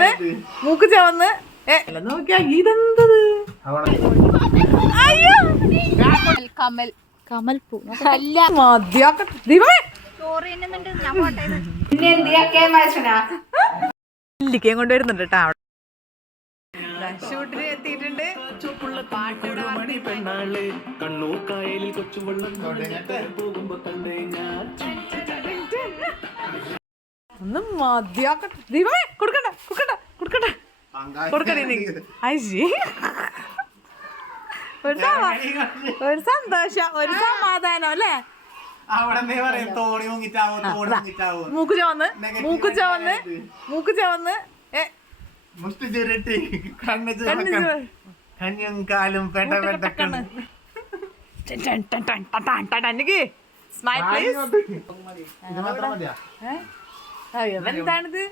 ചുവന്ന് മൂക്ക് ചവന്ന് അല്ല നോക്കിയാ ഇതെന്തത്? അയ്യോ. കമൽ കമൽ. പൂ ദൈവമേ. തിന്നുന്നുണ്ട് ഞാൻ പോട്ടെ പിന്നെ എന്തിയൊക്കെ മനുഷ്യനാ ഇല്ലിക്കയും കൊണ്ടുവരുന്നുണ്ട് കേട്ടോ അവിടെ. ഷൂട്ടിന് എത്തിയിട്ടുണ്ട് പാട്ടിവിടെ പെണ്ണാൾ. കണ്ണൂർ ഒന്ന് മതിയാക്കട്ടെ ദൈവമേ കൊടുക്കട്ടെ കൊടുക്കട്ടെ കൊടുക്കട്ടെ കൊടുക്കട്ടെ നീ അയ്യേ ഒരു സന്തോഷം ഒരു സമാധാനം അല്ലേ കാലും എന്താണിത്?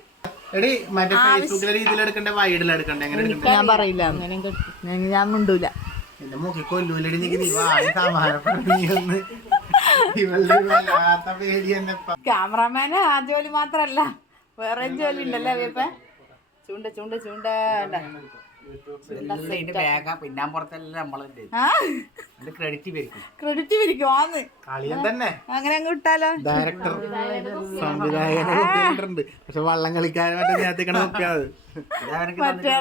എടി മറ്റേ ഫേസ്ബുക്കിലെ രീതിയിൽ എടുക്കണ്ടേ വൈഡിൽ എടുക്കണ്ടേ? എങ്ങനെ എടുക്കണ്ടേ ഞാൻ പറയില്ല. ഞാൻ- ഞാൻ മിണ്ടൂല. എന്റെ കൊല്ലൂലടി നീ നീ വായി സമാനപ്പെടീ ഒന്ന് ഇവളുടെ വല്ലാത്ത പേടി എന്നെ ഇപ്പൊ. ക്യാമറാമാന് ആ ജോലി മാത്രല്ല. വേറെ ജോലി ഉണ്ടല്ലേ അവിയപ്പ? ചൂണ്ട ചൂണ്ട ചൂണ്ട. ക്രെഡിറ്റ് ആന്ന്. അങ്ങനെ അങ്ങ് വിട്ടാലോ? ഡയറക്ടർ സംവിധായകനുണ്ട് പക്ഷെ വള്ളം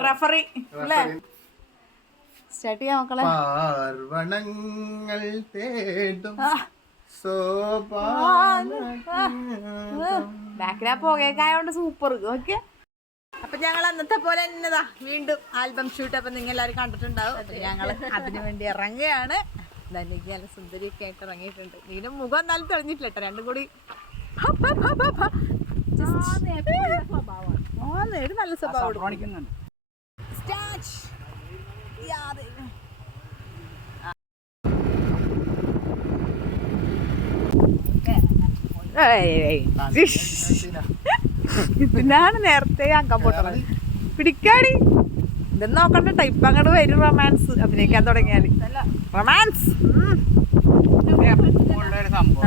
റഫറി അല്ലേ? സ്റ്റാർട്ട് ചെയ്യാം ബാക്കിലാ പുകയൊക്കെ ആയതുകൊണ്ട് സൂപ്പർ ഓക്കെ അപ്പൊ ഞങ്ങൾ അന്നത്തെ പോലെ എന്നതാ വീണ്ടും ആൽബം ഷൂട്ട് അപ്പൊ നിങ്ങൾ എല്ലാവരും കണ്ടിട്ടുണ്ടാവും. അപ്പൊ ഞങ്ങൾ അതിനു വേണ്ടി ഇറങ്ങുകയാണ്. ധനിക്ക് നല്ല സുന്ദരിയൊക്കെ ആയിട്ട് ഇറങ്ങിയിട്ടുണ്ട്. നീനും മുഖം എന്നാലും തെളിഞ്ഞിട്ടില്ല കേട്ടോ രണ്ടും കൂടി നല്ല സ്വഭാവം ഏയ് ഇതിനാണ് നേരത്തെ അങ്കം പൊട്ടണത്. പിടിക്കാടി. ഇതെന്ന് നോക്കണ്ട ടൈപ്പ് അങ്ങോട്ട് വരും റൊമാൻസ് അഭിനയിക്കാൻ തുടങ്ങിയാൽ റൊമാൻസ്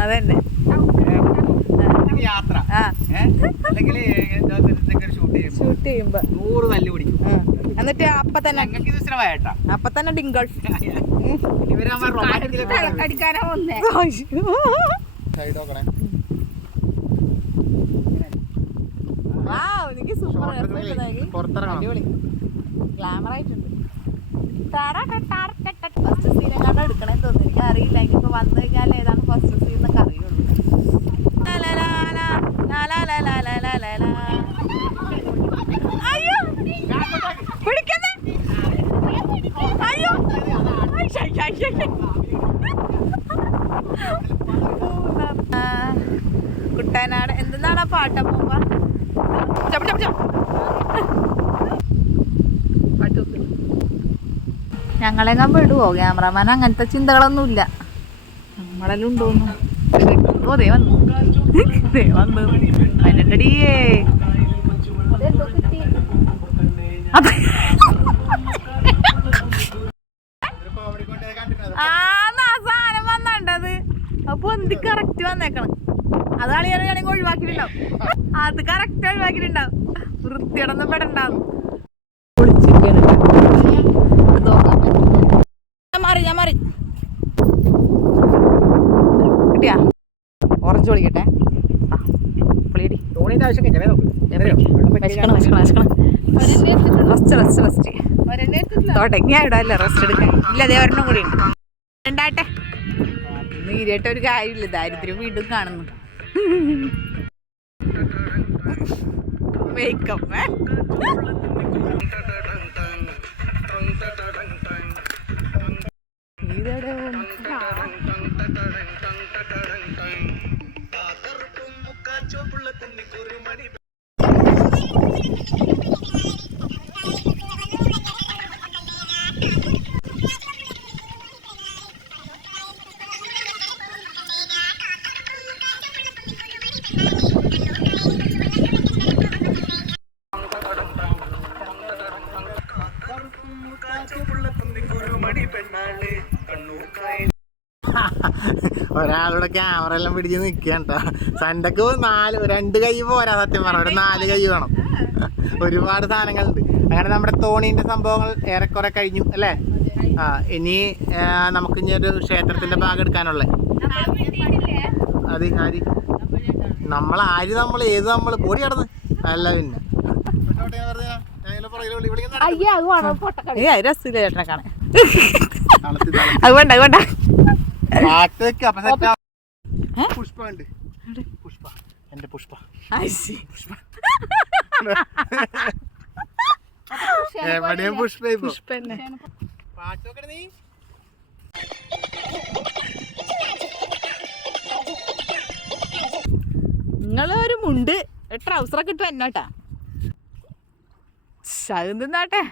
അതന്നെ. യാത്ര. അല്ലെങ്കിൽ ഷൂട്ട് ചെയ്യുമ്പോൾ ഷൂട്ട് ചെയ്യുമ്പോ? നൂറ് തല്ല് പിടിക്കും. എന്നിട്ട് അപ്പൊ തന്നെ അപ്പൊ തന്നെ ഡിങ്കൾ അടിക്കാനാ വന്നേ സൈഡ് നോക്കണേ വാവ് എനിക്ക് സൂപ്പർ പുറത്തിറങ്ങണം. ഗ്ലാമർ ആയിട്ടുണ്ട്. ഫസ്റ്റ് ഞങ്ങളെങ്ങാൻ വിടുവോ? ക്യാമറമാൻ അങ്ങനത്തെ ചിന്തകളൊന്നുമില്ല. നമ്മളെല്ലാം ഉണ്ടോന്നു ഓ ദേ വന്നു. ദേ വന്നു. അതിനെണ്ടടിയേ അത്. ആ സാധനം വന്നണ്ടത് അപ്പൊ എന്ത് കറക്റ്റ് വന്നേക്കണം. അത് കളിയാണെങ്കിൽ ഒഴിവാക്കിയിട്ടുണ്ടാവും. അത് കറക്റ്റ് ഒഴിവാക്കിയിട്ടുണ്ടാവും. വൃത്തിയടൊന്നും പെടണ്ടാവും ഞാൻ മാറി ഞാൻ മാറി കിട്ടിയാ ഓറഞ്ച് പൊളിക്കട്ടെ ആ, പൊളിയടി വിശക്കണം വിശക്കണം വിശക്കണം റെസ്റ്റ് റെസ്റ്റ് റെസ്റ്റ് തുടങ്ങിയായിടല്ലേ റെസ്റ്റ് എടുക്കാൻ? ഇല്ല അതേ ഒരെണ്ണം കൂടി ഉണ്ട്. രണ്ടാട്ടെ നീരായിട്ട് ഒരു കാര്യമില്ല. ദാരിദ്ര്യം വീണ്ടും കാണുന്നു. മേക്കപ്പ് ഒരാളുടെ ക്യാമറ എല്ലാം പിടിച്ച് നിൽക്കണ്ട സണ്ടക്ക് നാല് രണ്ട് കൈ പോരാ സത്യം പറഞ്ഞ. നാല് കൈ വേണം. ഒരുപാട് സാധനങ്ങളുണ്ട്. അങ്ങനെ നമ്മുടെ തോണീന്റെ സംഭവങ്ങൾ ഏറെക്കുറെ കഴിഞ്ഞു അല്ലേ? ആ ഇനി നമുക്ക് ഇനി ഒരു ക്ഷേത്രത്തിന്റെ ഭാഗം എടുക്കാനുള്ള. അത് ആരി? നമ്മൾ ആര് നമ്മൾ ഏത് നമ്മൾ? പൊടി കടന്ന് അല്ല പിന്നെ. അയ്യോ അത് വേണം പൊട്ടക്കളി ഏ രസമില്ല ചേട്ടനെ കാണാൻ. അത് വേണ്ട അത് വേണ്ട. പാട്ടൊക്കെ അപ്പൊ set ആ. പുഷ്പ ഉണ്ട് പുഷ്പ. എന്റെ പുഷ്പ. എവിടെയും പാട്ടൊക്കെ നീ. നിങ്ങളൊരു മുണ്ട് ട്രൗസറൊക്കെ ഇട്ടു എന്നോട്ടാ അത് തിന്നാട്ടെ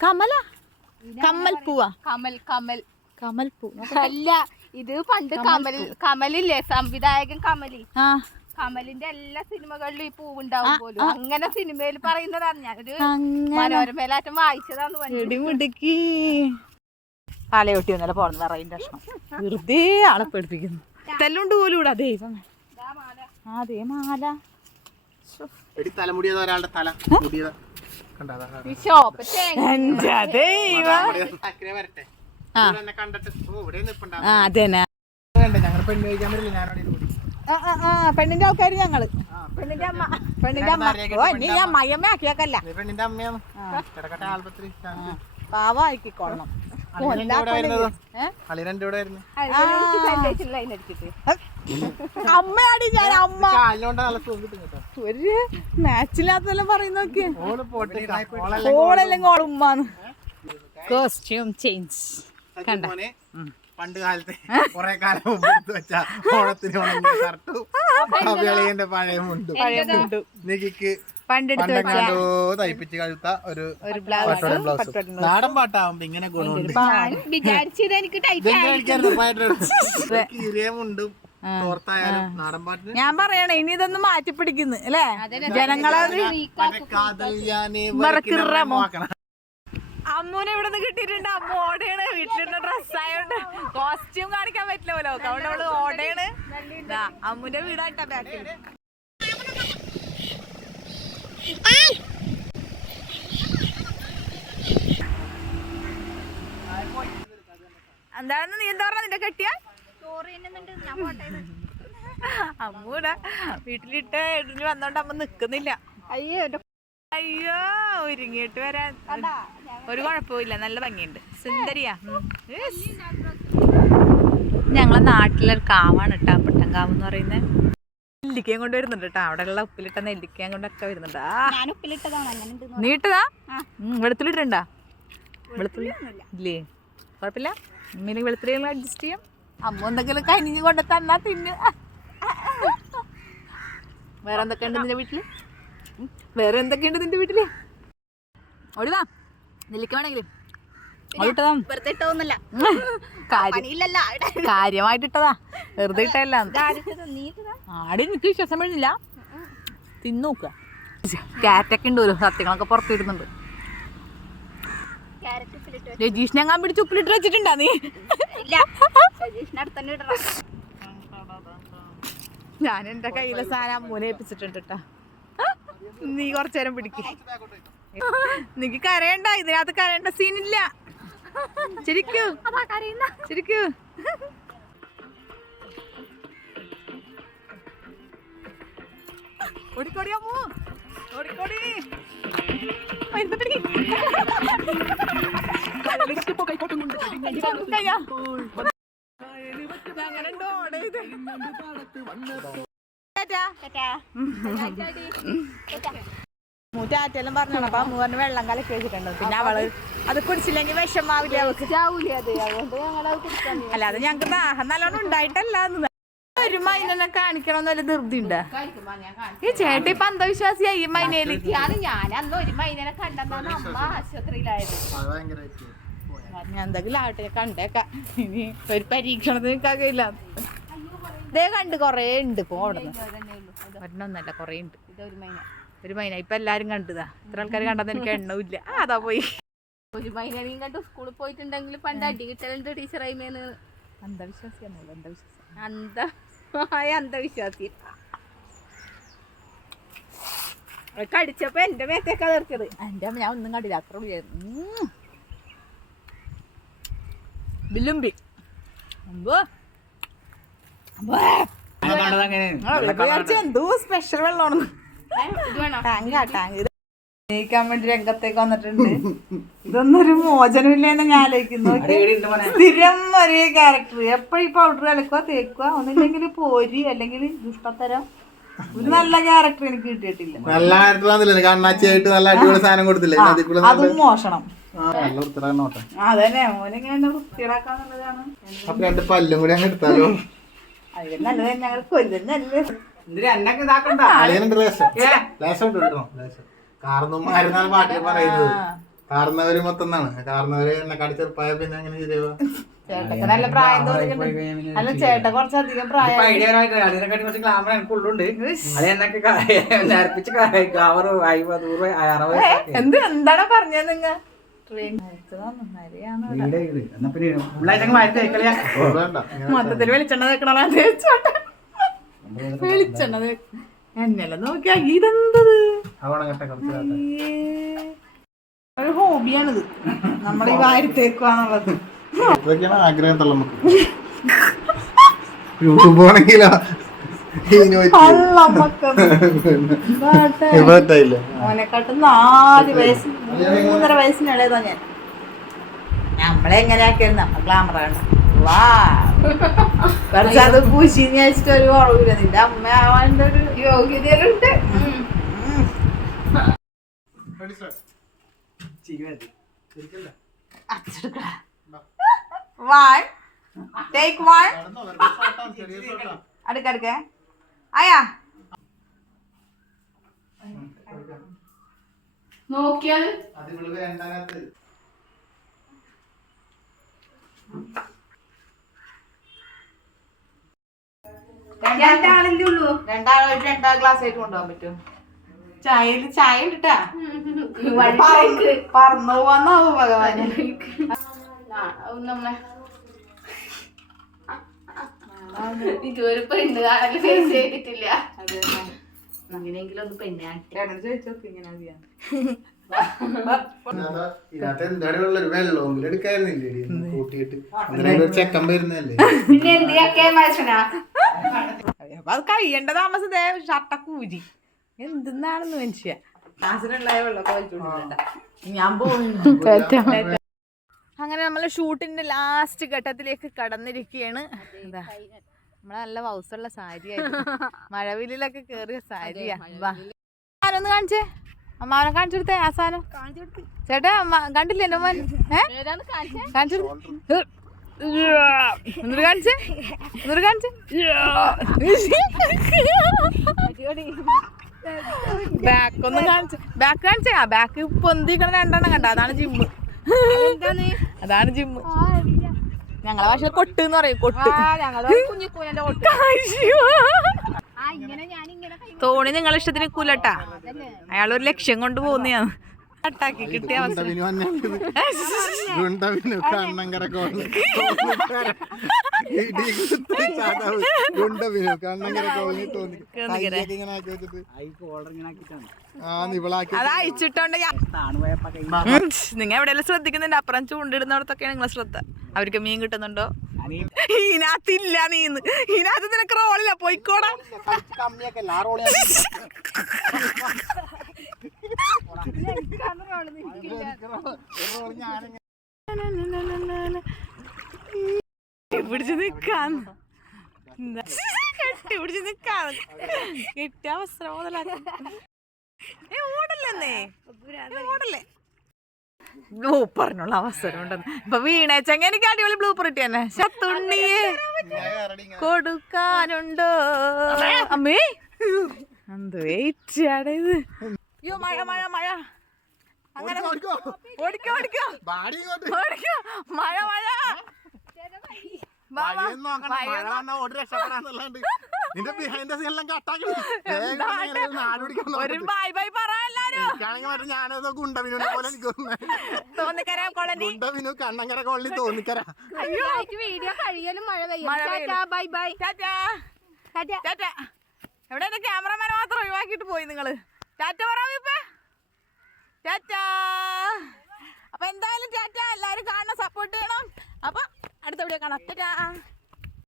കമല? കമ്മൽ പൂവാ. കമൽ കമൽ. കമൽ പൂ. അല്ല ഇത് പണ്ട് കമൽ കമലില്ലേ? സംവിധായകൻ കമലി. ആ. കമലിന്റെ എല്ലാ സിനിമകളിലും ഈ പൂവുണ്ടാവും പോലും. അങ്ങനെ സിനിമയിൽ പറയുന്നതാണ്. ഞാനൊരു മനോരമയിലാറ്റം വായിച്ചതാന്ന് പറഞ്ഞു. ഇടിമിടുക്കി പാലയൊട്ടി ഒന്നല്ല പോണെന്ന് പറയുന്ന ഭക്ഷണം വെറുതെ ആളെ പേടിപ്പിക്കുന്നു. തെല്ലുണ്ട് പോലും ഇവിടെ ദൈവം ആ ദേ മാല എടി തലമുടിയത് ഒരാളുടെ തല. മുടിയതാ. പെണ്ണിന്റെ ആൾക്കാര് ഞങ്ങൾ. പെണ്ണിന്റെ അമ്മ. പെണ്ണിന്റെ അമ്മ. ഓ നീ ഞാൻ മയമ്മ ആക്കിയാക്കല്ല. നീ പെണ്ണിന്റെ അമ്മയാണ്. കിടക്കട്ടെ ആൽബത്തിൽ പാവ ആക്കിക്കൊള്ളണം അമ്മയാടി ഞാൻ അമ്മ. ഒരു പറയുന്ന നോക്കിയേ കോസ്റ്റ്യൂം ചേഞ്ച് കണ്ട. പണ്ട് കാലത്തെ കുറെ കാലം മുമ്പ് എടുത്ത് വെച്ച ഓണത്തിന് ഷർട്ടും പഴയ മുണ്ടും. നികിക്ക് തയ്പ്പിച്ച് കഴുത്ത ഒരു ഒരു ബ്ലൗസ് ബ്ലൗസ് നാടൻ പാട്ടാവുമ്പോ ഇങ്ങനെ ഗുണമുണ്ട്. ഞാൻ വിചാരിച്ചത് എനിക്ക് ടൈറ്റ് ഇതെങ്ങനെ കളിക്കായിരുന്നു പാട്ട്? കീറിയ മുണ്ടും തോർത്തായാലും നാടൻ പാട്ടിന് ഞാൻ പറയണേ ഇനി ഇതൊന്നും മാറ്റി പിടിക്കുന്നു അല്ലേ? ജനങ്ങളെ അമ്മൂനെ ഇവിടെ നിന്ന് കിട്ടിയിട്ടുണ്ട്. അമ്മ ഓടയാണ്. വീട്ടിലിരുന്ന ഡ്രസ് ആയോണ്ട് കോസ്റ്റ്യൂം കാണിക്കാൻ പറ്റില്ലല്ലോ അതുകൊണ്ട് അവൾ ഓടയാണ്. ദാ, അമ്മുന്റെ വീടായിട്ടാ ബാക്കിൽ എന്താണെന്ന് നീ എന്താ പറഞ്ഞ? നിന്റെ കെട്ടിയ? പോട്ടെ അമ്മൂടെ വീട്ടിലിട്ട് എഴുതി വന്നോണ്ട് അമ്മ നിക്കുന്നില്ല. അയ്യോ അയ്യോ ഒരുങ്ങിയിട്ട് വരാൻ. ഒരു കുഴപ്പമില്ല നല്ല ഭംഗിയുണ്ട്. സുന്ദരിയാ. ഞങ്ങളെ നാട്ടിലൊരു കാവാണ് കേട്ടോ അപ്പട്ടൻകാവ് എന്ന് പറയുന്നത്. നെല്ലിക്കയും കൊണ്ട് വരുന്നുണ്ട് കേട്ടോ അവിടെ ഉള്ള ഉപ്പിലിട്ട നെല്ലിക്കയും കൊണ്ടൊക്കെ വരുന്നുണ്ട്. ഉണ്ട് നീട്ടതാ വെളുത്തുള്ളിട്ടുണ്ടാ വെളുത്തുള്ളി? ഇല്ലേ. കുഴപ്പമില്ല. ഇങ്ങനെ വെളുത്തുള്ളി അഡ്ജസ്റ്റ് ചെയ്യാം. അമ്മ എന്തെങ്കിലും കനിഞ്ഞ് കൊണ്ട് തന്നാ തിന്നു. വേറെ എന്തൊക്കെയുണ്ട് നിന്റെ വീട്ടിൽ. വേറെ എന്തൊക്കെയുണ്ട് നിന്റെ വീട്ടിൽ? ഒഴിവാ നെല്ലിക്ക വേണമെങ്കിലും. വെറുതെ ഇട്ടതൊന്നല്ല കാര്യം പണിയില്ലല്ല കാര്യമായിട്ട് ഇട്ടതാ വെറുതെ ഇട്ടല്ല ആടി എനിക്ക് വിശ്വാസം വരുന്നില്ല. തിന്നോക്ക കാറ്റൊക്കെ ഉണ്ട് ഒരു സത്യങ്ങളൊക്കെ പുറത്തിടുന്നുണ്ട്. രജീഷിനെ ഞാൻ പിടിച്ച് ഉപ്പിലിട്ട് വെച്ചിട്ടുണ്ടാ നീ? ഞാൻ എന്റെ കയ്യിലെ സാധനം മൂലേപ്പിച്ചിട്ടുണ്ട് ഏൽപ്പിച്ചിട്ടുണ്ട് കേട്ടാ നീ കുറച്ചു നേരം പിടിക്ക്. നിനക്ക് കരയണ്ട. ഇതിനകത്ത് കരയേണ്ട സീനില്ല ശരിക്കൂ. ശരിക്കൂ. ഓടിക്കോടി അമ്മു. ഓടിക്കോടി. മരുന്ന് മൂറ്റാറ്റെല്ലാം പറഞ്ഞു അപ്പൊ അമ്മ പറഞ്ഞ് വെള്ളം കലക്കി വെച്ചിട്ടുണ്ട്. പിന്നെ അവൾ അത് കുടിച്ചില്ലെങ്കിൽ വിഷമാവില്ല അവൾക്ക്. ചാവൂലേ അത്? അതുകൊണ്ട് ഞങ്ങളത് കുടിക്കാൻ അല്ലാതെ ഞങ്ങക്ക് ദാഹം നല്ലോണം ഉണ്ടായിട്ടല്ല. ഒരു മൈനെ കാണിക്കണം എന്നൊരു ധൃതി ഉണ്ട്? ഈ ചേട്ടി ഇപ്പൊ അന്ധവിശ്വാസിയായി ഈ മൈനയിൽ ഞാൻ അന്ന് ഒരു മൈനെ കണ്ടെന്നാണ് അമ്മ ആശുപത്രിയിലായത്. ഞാൻ എന്തെങ്കിലും ആവട്ടെ കണ്ടേക്കാം. ഇനി ഒരു പരീക്ഷണത്തിന് കഴിയില്ല ഇതേ കണ്ട് കൊറേ ഉണ്ട് ഇപ്പൊ അവിടെ ഒരെണ്ണൊന്നല്ല കൊറേ ഉണ്ട്. ഇതൊരു മൈന. ഒരു മൈന. ഇപ്പൊ എല്ലാരും കണ്ടതാ. ഇത്ര ആൾക്കാർ കണ്ടത് എനിക്ക് എണ്ണമില്ല ആ അതാ പോയി. ഒരു മൈനനെയും കണ്ട്. സ്കൂളിൽ പോയിട്ടുണ്ടെങ്കിൽ പണ്ട് അടി കിട്ടലുണ്ട് ടീച്ചർ അയിമേന്ന്. അന്ധവിശ്വാസിയാണല്ലോ അന്ധവിശ്വാസം. അന്ധവിശ്വാസി. കടിച്ചപ്പോ എന്റെ മേത്തേക്കാ തീർച്ചത് എന്റെ അമ്മ ഞാൻ ഒന്നും കണ്ടില്ല. അത്ര ഉള്ളിയായിരുന്നു ബില്ലുമ്പി അമ്പോ. എന്തോ സ്പെഷ്യൽ വെള്ളമാണ്. ടാങ്കാ ടാങ്ക് ഇത് ജയിക്കാൻ വേണ്ടി രംഗത്തേക്ക് വന്നിട്ടുണ്ട്. ഇതൊന്നും ഒരു മോചനമില്ലെന്ന് ഞാൻ ആലോചിക്കുന്നു സ്ഥിരം ഒരേ ക്യാരക്ടർ എപ്പോഴും പൗഡർ കലക്കുക തേക്കുക ഒന്നില്ലെങ്കിൽ പോരി അല്ലെങ്കിൽ ദുഷ്ടത്തരം. ഒരു നല്ല ക്യാരക്ടർ എനിക്ക് കിട്ടിയിട്ടില്ല. നല്ല വന്നില്ലേ? കണ്ണാച്ചിയായിട്ട് നല്ല അടിപൊളി സാധനം കൊടുത്തില്ലേ? അതിൽ കൂടെ അതും മോഷണം. ആ, അതന്നെ. മോനെങ്ങനെ വൃത്തിയിടാക്കാന്നുള്ളതാണ് അപ്പൊ രണ്ട് പല്ലും കൂടി അങ്ങ് എടുത്താലോ? അതിന് നല്ലത് ഞങ്ങൾ കൊല്ലുന്നല്ലേ പാട്ടിൽ പറയുന്നത്. കാർന്നവര് മൊത്തം എന്നാണ്. കാർന്നവര് എന്നെ കടിച്ചെറുപ്പായ പിന്നെ അങ്ങനെ ചെയ്തോ ചേട്ടക്ക് നല്ല പ്രായം തോന്നിയിട്ടുണ്ട് അല്ല ചേട്ടൻ കുറച്ചധികം പ്രായം. എന്ത് എന്താണ് പറഞ്ഞത് നിങ്ങ? ട്രെയിൻ എന്നാ പിന്നെ ഫുള്ളായിട്ട് മാറ്റി തേക്കളിയാ വേണ്ട. മൊത്തത്തിൽ വെളിച്ചെണ്ണ തേക്കണോ തേച്ചോട്ടെ വെളിച്ചെണ്ണ എന്നെല്ലാം നോക്കിയാ ഇതെന്തത്. ഒരു ഹോബിയാണിത്. ഈ വാരി തേക്കുവാന്നുള്ളത്. ഇതൊക്കെയാണ് ആഗ്രഹം തള്ള നമുക്ക്. യൂട്യൂബ് ആണെങ്കിലോ? വയസ്സ് മൂന്നര വയസ്സിനിളയതാ ഞാൻ. നമ്മളെ എങ്ങനെയാക്കിയാലും നമ്മ ഗ്ലാമറാണ് വാ കുറച്ച് അത് പൂശിന്ന് വെച്ചിട്ട് ഒരു കുറവില്ല. നിന്റെ അമ്മ ആവാന്റെ ഒരു യോഗ്യതയിലുണ്ട്. വൺ ടേക്ക് വൺ അടുക്ക അടുക്ക. ആയാ ഉള്ളൂ? രണ്ടാളായിട്ട് രണ്ടാം ഗ്ലാസ് ആയിട്ട് കൊണ്ടുപോകാൻ പറ്റും. ചായയിൽ ചായ ഇട്ടാ വഴിക്ക് പറന്നു പോവാന്നാവോ ഭഗവാന്? നമ്മളെ. ഇതുവരെ പെണ്ണ് കാണൽ ഫേസ് ചെയ്തിട്ടില്ല. അങ്ങനെയെങ്കിലും ഒന്ന് പെണ്ണാട്ടി ചോദിച്ചോക്ക് ഇങ്ങനെ പിന്നെ അപ്പൊ അത് കഴിയേണ്ട താമസം ദേ കൂജി എന്തെന്നാണെന്ന് മനുഷ്യ. അങ്ങനെ നമ്മൾ ഷൂട്ടിന്റെ ലാസ്റ്റ് ഘട്ടത്തിലേക്ക് കടന്നിരിക്കുകയാണ് എന്താ നമ്മളെ നല്ല വൗസുള്ള സാരിയായിരുന്നു. മഴവില്ലിലൊക്കെ കേറിയ സാരിയാ. വാ. കാണിച്ചേ? അമ്മാവനെ കാണിച്ചെടുത്തേ ആ സാധനം? ചേട്ടാ അമ്മ കണ്ടില്ലേ എന്റെ മോൻ? ഏ? കാണിച്ചു? എന്നിട്ട് കാണിച്ചേ? എന്നിട്ട് കാണിച്ചേ? ബാക്ക് ഒന്ന് കാണിച്ചു. ബാക്ക് കാണിച്ചേ? ആ ബാക്ക് പൊന്തിക്കണ രണ്ടെണ്ണം കണ്ട? അതാണ് ജിമ്മ് അതാണ് ജിമ്മ് ഞങ്ങളെ ഭാഷയിൽ കൊട്ട് എന്ന് പറയും കൊട്ട്. തോണി നിങ്ങളെ ഇഷ്ടത്തിന് കൂലട്ടാ. അയാൾ ഒരു ലക്ഷ്യം കൊണ്ട് പോകുന്നതാണ്. കട്ടാക്കി കിട്ടിയ അവസരം. ഗുണ്ടവിനു കണ്ണങ്കര കോളി ഗുണ്ടവിനു കണ്ണങ്കര കോളി തോന്നി കൈയൊക്കെ ഇങ്ങനെ ആക്കി വെച്ചിട്ട്. ആ നിവളാക്കി അത് നിങ്ങൾ എവിടെയെല്ലാം ശ്രദ്ധിക്കുന്നുണ്ട്. അപ്പുറം ചൂണ്ടിടുന്നിടത്തൊക്കെയാണ് നിങ്ങളെ ശ്രദ്ധ. അവർക്ക് മീൻ കിട്ടുന്നുണ്ടോ? ഇതിനകത്തില്ല നീന്ന്. ഇതിനകത്ത് നിനക്ക് റോളില്ല. പോയിക്കോടാ. പിടിച്ച് നിക്കാന്ന്? കെട്ടി പിടിച്ച് നിക്കാന്ന് കിട്ടിയ വസ്ത്രം മുതലാക്കാം. ഓടല്ലേ ഓടല്ലേ? ബ്ലൂപ്പറിനുള്ള അവസരം ഉണ്ടെന്ന്. ഇപ്പൊ വീണേച്ചെങ്ക എനിക്ക് അടിപൊളി ബ്ലൂപ്പർ കിട്ടി തന്നെ. ശത്തുണ്ണിയെ കൊടുക്കാനുണ്ടോ? അമ്മേ എന്ത് വെയിറ്റ് ഇത്? അയ്യോ മഴ മഴ മഴ. അങ്ങനെ ഓടിക്കോ ഓടിക്കോ. ഓടിക്കോ മഴ മഴ. നിന്റെ ബിഹൈൻഡ് സീൻ എല്ലാം കട്ടാക്കി ഒരു ബൈ ബൈ പറ എല്ലാരും. ഗുണ്ടവിനെ പോലെ എനിക്ക് തോന്നുന്നത് തോന്നിക്കര കൊളനി. ഗുണ്ടവിനു കണ്ണങ്കര കോളനി തോന്നിക്കര. വീഡിയോ കഴിയലും മഴ പെയ്യും. Bye bye. ടാറ്റാ. ടാറ്റ. എവിടെ ക്യാമറമാനെ മാത്രം ഒഴിവാക്കിയിട്ട് പോയി നിങ്ങൾ. ടാറ്റ പറയാ ടാറ്റ. അപ്പൊ എന്തായാലും ടാറ്റ എല്ലാവരും കാണണം സപ്പോർട്ട് ചെയ്യണം. അപ്പൊ അടുത്ത വീഡിയോ കാണാം. ടാറ്റ.